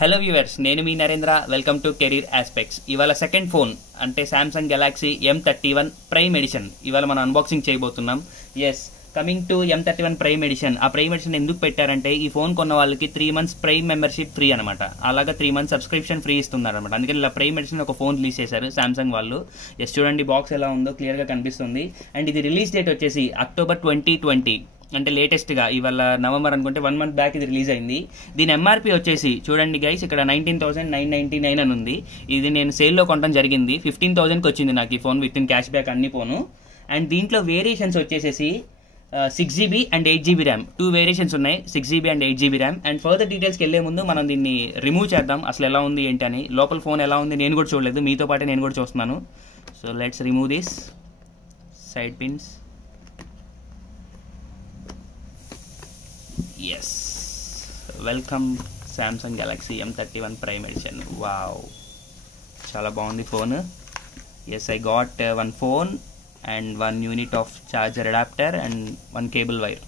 Hello viewers, నేను మీ Narendra. Welcome to career aspects. ఇవాళ సెకండ్ ఫోన్ అంటే Samsung Galaxy M31 prime edition ఇవాళ మనం అన్బాక్సింగ్ చేయబోతున్నాం. Yes, coming to M31 prime edition. ఆ ప్రైమ్ ఎడిషన్ ఎందుకు పెట్టారంటే ఈ ఫోన్ కొన్న వాళ్ళకి 3 months ప్రైమ్ మెంబర్షిప్ ఫ్రీ అనమాట. అలాగా 3 months సబ్స్క్రిప్షన్ ఫ్రీ ఇస్తున్నారు అనమాట. అందుకని ఇలా ప్రైమ్ ఎడిషన్ ఒక ఫోన్ రిలీజ్ చేశారు సామ్సంగ్ వాళ్ళు. ఎస్, చూడండి బాక్స్ ఎలా ఉందో క్లియర్ గా కనిపిస్తుంది. అండ్ ఇది రిలీజ్ డేట్ వచ్చేసి October 2020. అంటే లేటెస్ట్గా ఇవాళ నవంబర్ అనుకుంటే 1 month బ్యాక్ ఇది రిలీజ్ అయింది. దీని ఎంఆర్పి వచ్చేసి చూడండి గైస్, ఇక్కడ 19,999 అని ఉంది. ఇది నేను సేల్లో కొనడం జరిగింది. 15,000కి వచ్చింది నాకు ఈ phone with in cash back అన్ని ఫోను. అండ్ దీంట్లో వేరియేషన్స్ వచ్చేసేసి 6GB and 8GB RAM. 2 variations ఉన్నాయి, 6GB and 8GB RAM. And further డీటెయిల్స్కి వెళ్లే ముందు మనం దీన్ని రిమూవ్ చేద్దాం, అసలు ఎలా ఉంది ఏంటి అని. లోపల ఫోన్ ఎలా ఉంది నేను కూడా చూడలేదు, మీతో పాటే నేను కూడా చూస్తున్నాను. So let's remove this side pins. Yes, welcome Samsung Galaxy M31 prime edition. Wow, చాలా బాగుంది phone. Yes, I got 1 phone and 1 unit of charger adapter and 1 cable wire.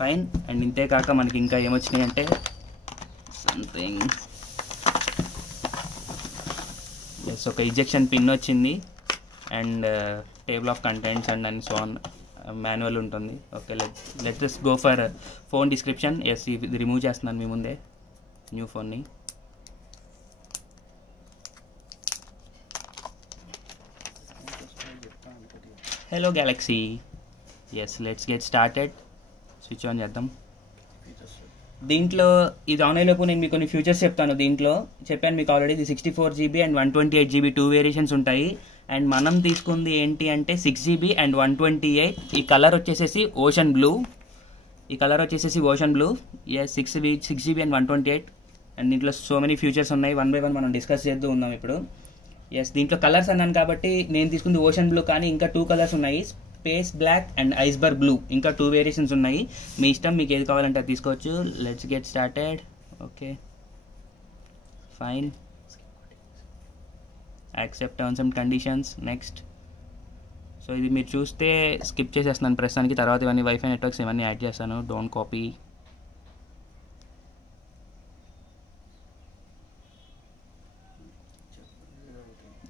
Fine. And ఇంతే కాక మనకి ఇంకా ఏమొచ్చినాయి అంటే సంథింగ్. ఎస్, ఒక ejection pin వచ్చింది and table of contents and so on manual ఉంటుంది. Okay, let's go for phone description. Yes, ఇది రిమూవ్ చేస్తున్నాను మీ ముందే న్యూ ఫోన్ని. Hello Galaxy. Yes, let's get started. Switch on చేద్దాం. దీంట్లో ఇది ఆన్ అయ్యేలోపు నేను మీకు కొన్ని ఫ్యూచర్స్ చెప్తాను. దీంట్లో చెప్పాను మీకు ఆల్రెడీ, ఇది 64GB అండ్ 128GB 2 వేరియేషన్స్ ఉంటాయి. అండ్ మనం తీసుకుంది ఏంటి అంటే 6GB అండ్ 128. ఈ కలర్ వచ్చేసేసి ocean blue. Yes, 6GB and 128. And దీంట్లో సో మెనీ ఫ్యూచర్స్ ఉన్నాయి, 1 by 1 మనం డిస్కస్ చేస్తూ ఉన్నాం ఇప్పుడు. ఎస్, దీంట్లో కలర్స్ అన్నాను కాబట్టి నేను తీసుకుంది ఓషన్ బ్లూ, కానీ ఇంకా 2 కలర్స్ ఉన్నాయి, space black and iceberg blue. ఇంకా 2 వేరియేషన్స్ ఉన్నాయి, మీ ఇష్టం, మీకు ఏది కావాలంటే అది తీసుకోవచ్చు. Let's get started. Okay, fine. Accept terms and conditions. Next. So ఇది మీరు చూస్తే స్కిప్ చేసేస్తున్నాను ప్రస్తుతానికి, తర్వాత ఇవన్నీ వైఫై నెట్వర్క్స్ ఇవన్నీ యాడ్ చేస్తాను. Don't copy.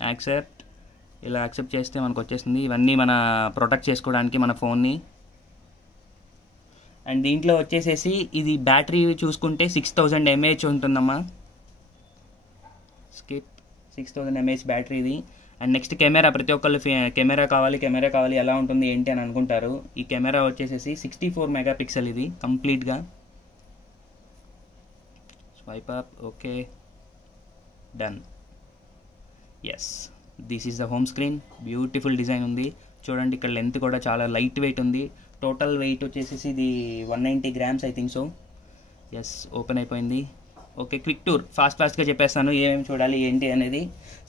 యాక్సెప్ట్. ఇలా యాక్సెప్ట్ చేస్తే మనకు వచ్చేస్తుంది. ఇవన్నీ మన ప్రొటెక్ట్ చేసుకోవడానికి మన ఫోన్ని. అండ్ దీంట్లో వచ్చేసేసి ఇది బ్యాటరీ చూసుకుంటే 6000 mAh ఉంటుందమ్మా. స్కిప్. 6000 mAh బ్యాటరీ ఇది. And next camera. ప్రతి ఒక్కళ్ళు కెమెరా కావాలి ఎలా ఉంటుంది ఏంటి అని అనుకుంటారు. ఈ కెమెరా వచ్చేసేసి 64 MP ఇది కంప్లీట్గా. Swipe up. Okay, done. Yes, this is the home screen. Beautiful design ఉంది చూడండి. ఇక్కడ లెంత్ కూడా చాలా లైట్ వెయిట్ ఉంది. టోటల్ వెయిట్ వచ్చేసేసి ఇది 190 grams I think so. Yes, open అయిపోయింది. ఓకే, క్విక్ టూర్ ఫాస్ట్గా చెప్పేస్తాను ఏమేమి చూడాలి ఏంటి అనేది.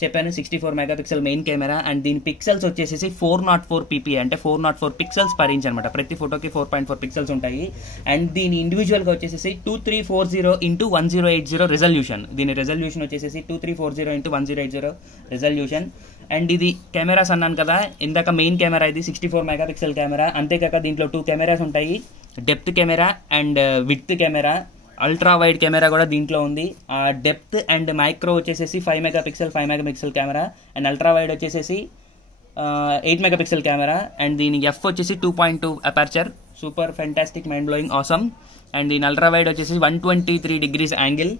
చెప్పాను 64 MP మెయిన్ కెమెరా. అండ్ దీని పిక్సెల్స్ వచ్చేసేసి 404 ppi అంటే 404 pixels per inch అనమాట. ప్రతి ఫోటోకి 4.4 pixels ఉంటాయి. అండ్ దీని ఇండివిజువల్గా వచ్చేసేసి 2340x1080 రెజల్యూషన్. దీని రెజల్యూషన్ వచ్చేసేసి 2340x1080 రెజల్యూషన్. అండ్ ఇది కెమెరాస్ అన్నాను కదా ఇందాక, మెయిన్ కెమెరా ఇది 64 MP కెమెరా. అంతేకాక దీంట్లో 2 కెమెరాస్ ఉంటాయి, depth camera and width camera. Ultra wide camera కూడా దీంట్లో ఉంది. ఆ డెప్త్ అండ్ మైక్రో వచ్చేసేసి 5 MP camera. And ultra wide వచ్చేసేసి 8 MP కెమెరా. అండ్ దీని ఎఫ్ వచ్చేసి 2.2 aperture. Super fantastic mind blowing awesome. And దీని అల్ట్రా వైడ్ వచ్చేసి 123 degrees angle.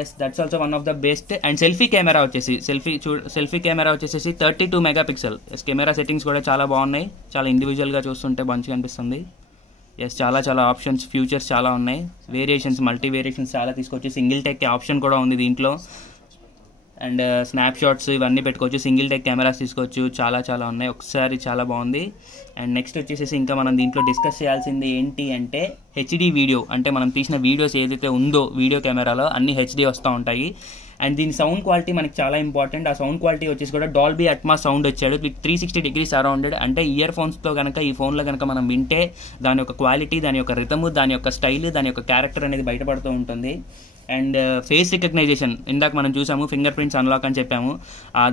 Yes, that's also one of the best. And selfie camera వచ్చేసి 32 MP. Yes, camera settings కూడా చాలా బాగున్నాయి. చాలా ఇండివిజువల్గా చూస్తుంటే మంచిగా అనిపిస్తుంది. ఎస్, చాలా ఆప్షన్స్, ఫ్యూచర్స్ చాలా ఉన్నాయి. వేరియేషన్స్, మల్టీ వేరియేషన్స్ చాలా తీసుకోవచ్చు. సింగిల్ టెక్ ఆప్షన్ కూడా ఉంది దీంట్లో. అండ్ స్నాప్ షాట్స్ ఇవన్నీ పెట్టుకోవచ్చు. సింగిల్ టెక్ కెమెరాస్ తీసుకోవచ్చు. చాలా ఉన్నాయి. ఒకసారి చాలా బాగుంది. అండ్ నెక్స్ట్ వచ్చేసేసి ఇంకా మనం దీంట్లో డిస్కస్ చేయాల్సింది ఏంటి అంటే హెచ్డి వీడియో. అంటే మనం తీసిన వీడియోస్ ఏదైతే ఉందో వీడియో కెమెరాలో అన్ని హెచ్డి వస్తూ ఉంటాయి. అండ్ దీని సౌండ్ క్వాలిటీ మనకి చాలా ఇంపార్టెంట్. ఆ సౌండ్ క్వాలిటీ వచ్చేసి కూడా డాల్బీ అట్మాస్ సౌండ్ వచ్చాడు విత్ 360 degrees సరౌండెడ్. అంటే ఇయర్ ఫోన్స్తో కనుక ఈ ఫోన్లో కనుక మనం వింటే దాని యొక్క క్వాలిటీ, దాని యొక్క రిథము, దాని యొక్క స్టైల్, దాని యొక్క క్యారెక్టర్ అనేది బయటపడుతూ ఉంటుంది. అండ్ ఫేస్ రికగ్నైజేషన్ ఇందాక మనం చూసాము, ఫింగర్ ప్రింట్స్ అన్లాక్ అని చెప్పాము,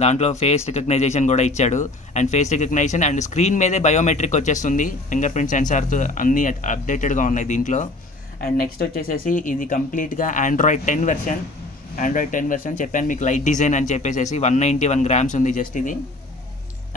దాంట్లో ఫేస్ రికగ్నైజేషన్ కూడా ఇచ్చాడు. And face recognition and screen మీదే బయోమెట్రిక్ వచ్చేస్తుంది, ఫింగర్ ప్రింట్ సెన్సార్తో అన్ని అప్డేటెడ్గా ఉన్నాయి దీంట్లో. అండ్ నెక్స్ట్ వచ్చేసేసి ఇది కంప్లీట్గా ఆండ్రాయిడ్ 10 వెర్షన్. ఆండ్రాయిడ్ 10 వెర్షన్ చెప్పాను మీకు, లైట్ డిజైన్ అని చెప్పేసి 191 grams ఉంది జస్ట్ ఇది.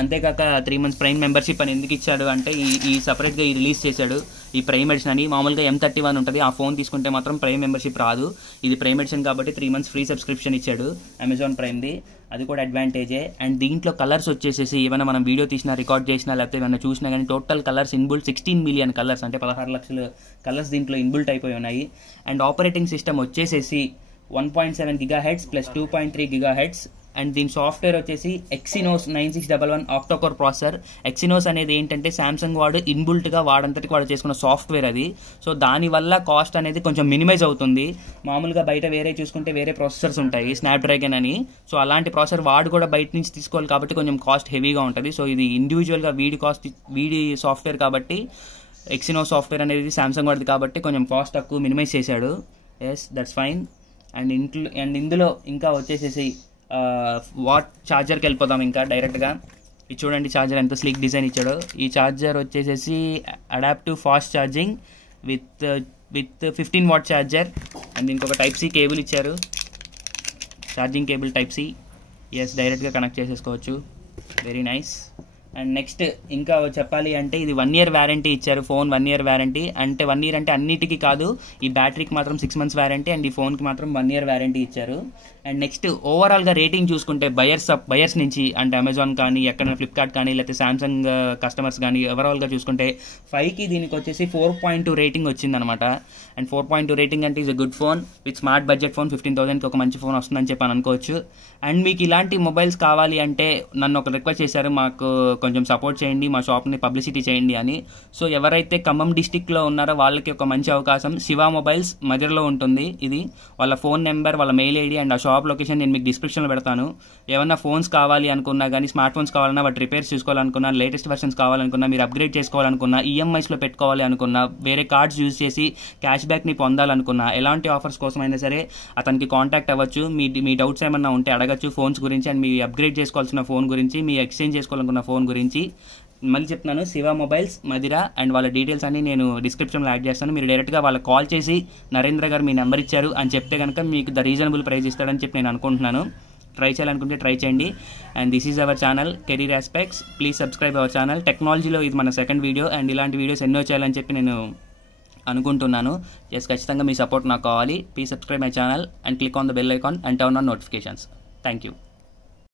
అంతేకాక 3 months ప్రైమ్ మెంబర్షిప్ అని ఎందుకు ఇచ్చాడు అంటే ఈ సపరేట్గా ఈ రిలీజ్ చేశాడు ఈ ప్రైమ్ ఎడిషన్ అని. మామూలుగా M31 ఉంటుంది, ఆ ఫోన్ తీసుకుంటే మాత్రం ప్రైమ్ మెంబర్షిప్ రాదు. ఇది ప్రైమ్ ఎడిషన్ కాబట్టి 3 months ఫ్రీ సబ్స్క్రిప్షన్ ఇచ్చాడు అమెజాన్ ప్రైమ్ది, అది కూడా అడ్వాంటేజే. అండ్ దీంట్లో కలర్స్ వచ్చేసేసి ఏమైనా మనం వీడియో తీసినా రికార్డ్ చేసినా లేకపోతే ఏమైనా చూసినా కానీ total colours inbuilt 16 million colours, అంటే 16 లక్షల కలర్స్ దీంట్లో ఇన్బుల్ట్ అయిపోయి ఉన్నాయి. అండ్ ఆపరేటింగ్ సిస్టమ్ వచ్చేసేసి 1.7 GHz ప్లస్ 2.3 GHz. అండ్ దీని సాఫ్ట్వేర్ వచ్చేసి Exynos 9611 ఆక్టోకోర్ ప్రాసెసర్. Exynos అనేది ఏంటంటే సామ్సంగ్ వాడు ఇన్బుల్ట్గా వాడంతటికి వాడు చేసుకున్న సాఫ్ట్వేర్ అది. సో దానివల్ల కాస్ట్ అనేది కొంచెం మినిమైజ్ అవుతుంది. మామూలుగా బయట వేరే చూసుకుంటే వేరే ప్రాసెసర్స్ ఉంటాయి స్నాప్డ్రాగన్ అని, సో అలాంటి ప్రాసెసర్ వాడు కూడా బయట నుంచి తీసుకోవాలి కాబట్టి కొంచెం కాస్ట్ హెవీగా ఉంటుంది. సో ఇది ఇండివిజువల్గా వీడి సాఫ్ట్వేర్ కాబట్టి Exynos సాఫ్ట్వేర్ అనేది సామ్సంగ్ వాడిది కాబట్టి కొంచెం కాస్ట్ తక్కువ మినిమైజ్ చేశాడు. Yes, that's fine. అండ్ ఇందులో ఇంకా వచ్చేసేసి వాట్ ఛార్జర్కి వెళ్ళిపోదాం ఇంకా డైరెక్ట్గా. ఇది చూడండి ఛార్జర్ ఎంత స్లీక్ డిజైన్ ఇచ్చాడో. ఈ ఛార్జర్ వచ్చేసేసి adaptive fast charging with 15 watt charger. And దీనికి ఒక Type-C కేబుల్ ఇచ్చారు, ఛార్జింగ్ కేబుల్ Type-C. ఎస్, డైరెక్ట్గా కనెక్ట్ చేసేసుకోవచ్చు. Very nice. అండ్ నెక్స్ట్ ఇంకా చెప్పాలి అంటే ఇది 1 year వ్యారంటీ ఇచ్చారు, ఫోన్ 1 year వ్యారంటీ. అంటే 1 year అంటే అన్నిటికీ కాదు, ఈ బ్యాటరీకి మాత్రం 6 months వ్యారంటీ అండ్ ఈ ఫోన్కి మాత్రం 1 year వ్యారంటీ ఇచ్చారు. అండ్ నెక్స్ట్ ఓవరాల్గా రేటింగ్ చూసుకుంటే బయర్స్ నుంచి అంటే అమెజాన్ కానీ ఎక్కడైనా ఫ్లిప్కార్ట్ కానీ లేకపోతే సామ్సంగ్ కస్టమర్స్ కానీ ఓవరాల్గా చూసుకుంటే 5కి దీనికి వచ్చేసి 4.2 రేటింగ్ వచ్చిందనమాట. అండ్ 4.2 రేటింగ్ అంటే is a good phone with smart budget phone. 15,000కి ఒక మంచి ఫోన్ వస్తుందని చెప్పి అనుకోవచ్చు. అండ్ మీకు ఇలాంటి మొబైల్స్ కావాలి అంటే నన్ను ఒక రిక్వెస్ట్ చేశారు, మాకు కొంచెం సపోర్ట్ చేయండి, మా షాప్ని పబ్లిసిటీ చేయండి అని. సో ఎవరైతే ఖమ్మం డిస్టిక్లో ఉన్నారో వాళ్ళకి ఒక మంచి అవకాశం. శివ మొబైల్స్ మధ్యలో ఉంటుంది ఇది. వాళ్ళ ఫోన్ నెంబర్, వాళ్ళ మెయిల్ ఐడి అండ్ ఆ షాప్ లొకేషన్ నేను మీకు డిస్క్రిప్షన్లో పెడతాను. ఏమన్నా ఫోన్స్ కావాలి అనుకున్నా కానీ, స్మార్ట్ ఫోన్స్ కావాలన్నా, వాటి రిపేర్స్ చూసుకోవాలనుకున్నా, లేటెస్ట్ వెర్షన్స్ కావాలనుకున్నా, మీరు అప్గ్రేడ్ చేసుకోవాలనుకున్నా, ఈఎంఐస్లో పెట్టుకోవాలి అనుకున్నా, వేరే కార్డ్స్ యూజ్ చేసి క్యాష్ బ్యాక్ని పొందాలనుకున్నా, ఎలాంటి ఆఫర్స్ కోసం అయినా సరే అతనికి కాంటాక్ట్ అవ్వచ్చు. మీ డౌట్స్ ఏమన్నా ఉంటే అడగచ్చు ఫోన్స్ గురించి అండ్ మీ అప్గ్రేడ్ చేసుకోవాల్సిన ఫోన్ గురించి, మీ ఎక్స్చేంజ్ చేసుకోవాలనుకున్న ఫోన్ గురించి. మళ్ళీ చెప్తున్నాను, శివ మొబైల్స్ మధిర అండ్ వాళ్ళ డీటెయిల్స్ అన్ని నేను డిస్క్రిప్షన్లో యాడ్ చేస్తాను. మీరు డైరెక్ట్గా వాళ్ళకి కాల్ చేసి నరేంద్ర గారు మీ నెంబర్ ఇచ్చారు అని చెప్తే కనుక మీకు రీజనబుల్ ప్రైస్ ఇస్తాడని చెప్పి నేను అనుకుంటున్నాను. ట్రై చేయాలనుకుంటే ట్రై చేయండి. And this is our channel career aspects. Please subscribe our channel. టెక్నాలజీలో ఇది మన సెకండ్ వీడియో అండ్ ఇలాంటి వీడియోస్ ఎన్నో చేయాలని చెప్పి నేను అనుకుంటున్నాను. ఖచ్చితంగా మీ సపోర్ట్ నాకు కావాలి. Please subscribe my channel and click on the bell icon and turn on notifications. Thank you.